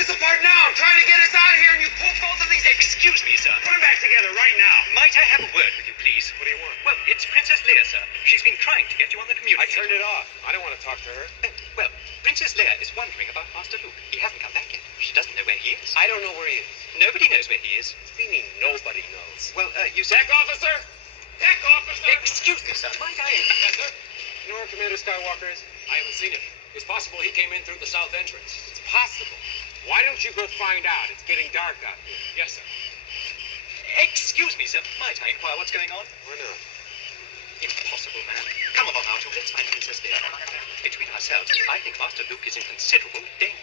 this apart now. I'm trying to get us out of here, and you pull both of these. Excuse me, sir. Put them back together right now. Might I have a word with you, please? What do you want? Well, it's Princess Leia, sir. She's been trying to get you on the I communicator. turned it off. I don't want to talk to her. Well, Princess Leia is wondering about Master Luke. He hasn't come back yet. She doesn't know where he is. I don't know where he is. Nobody knows where he is. What do you mean nobody knows? Well, you said... Tech officer! Tech officer! Excuse me, sir. Might I... Yes, sir? You know where Commander Skywalker is? I haven't seen him. It's possible he came in through the south entrance. It's possible. Why don't you go find out? It's getting dark out here. Yes, sir. Excuse me, sir. Might I inquire what's going on? Why not? Impossible, man. Come along, Arthur. Let's find Princess Leia. Between ourselves, I think Master Luke is in considerable danger.